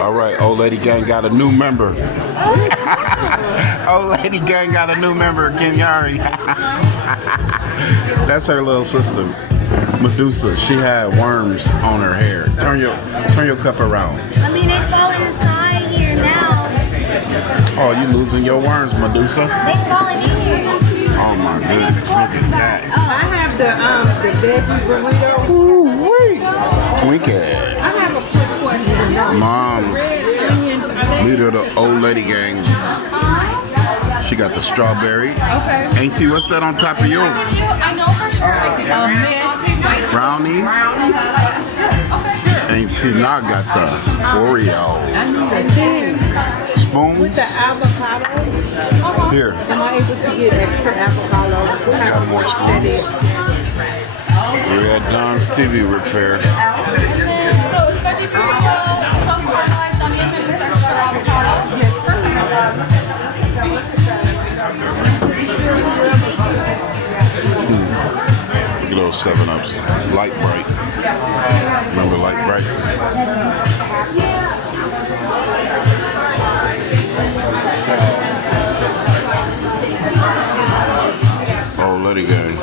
All right, old lady gang got a new member. Old lady gang got a new member, Kenyari. That's her little sister, Medusa. She had worms on her hair. Turn your cup around. I mean, they falling inside here now. Oh, you losing your worms, Medusa? They falling in here. Oh my goodness, look at that. I have the veggie burrito. Ooh, wait. Twinkie. I have a quick question. Mom's leader of the old lady gang. She got the strawberry. Okay. Auntie, what's that on top of yours? I know for sure. Brownies. Auntie now got the Oreo. And then Spoons. with the avocado, Here, am I able to get extra avocado? got more spoons. We're at John's TV repair. So it's veggie burrito, some caramelized onion, and with extra avocado. Look at those 7-Ups. Light Bright. Remember Light Bright? Oh, let it go.